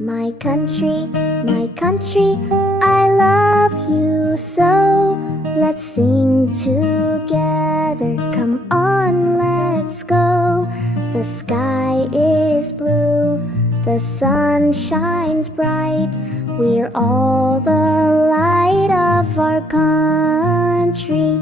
My country, I love you so. Let's sing together, come on, let's go. The sky is blue, the sun shines bright. We're all the light of our country.